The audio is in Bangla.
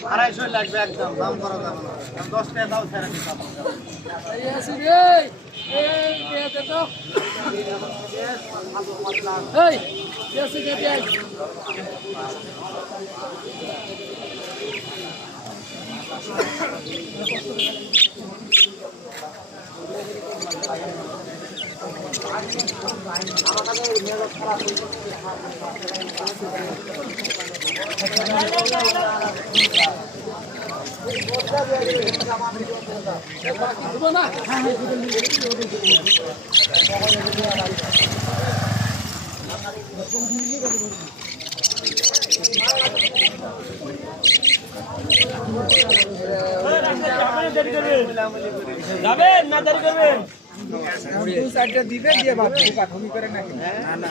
250 লাগবে একদম, দাম করা যাবে না। 10 টাকা দাও ছেড়ে দিতাম। এই আসি রে এই পেতে তো এই আসি কে পেই না যাবেন না দেরি করবেন? 2-4টা দিবে দিয়ে ভাবছি কাঠুমি করে নাকি না না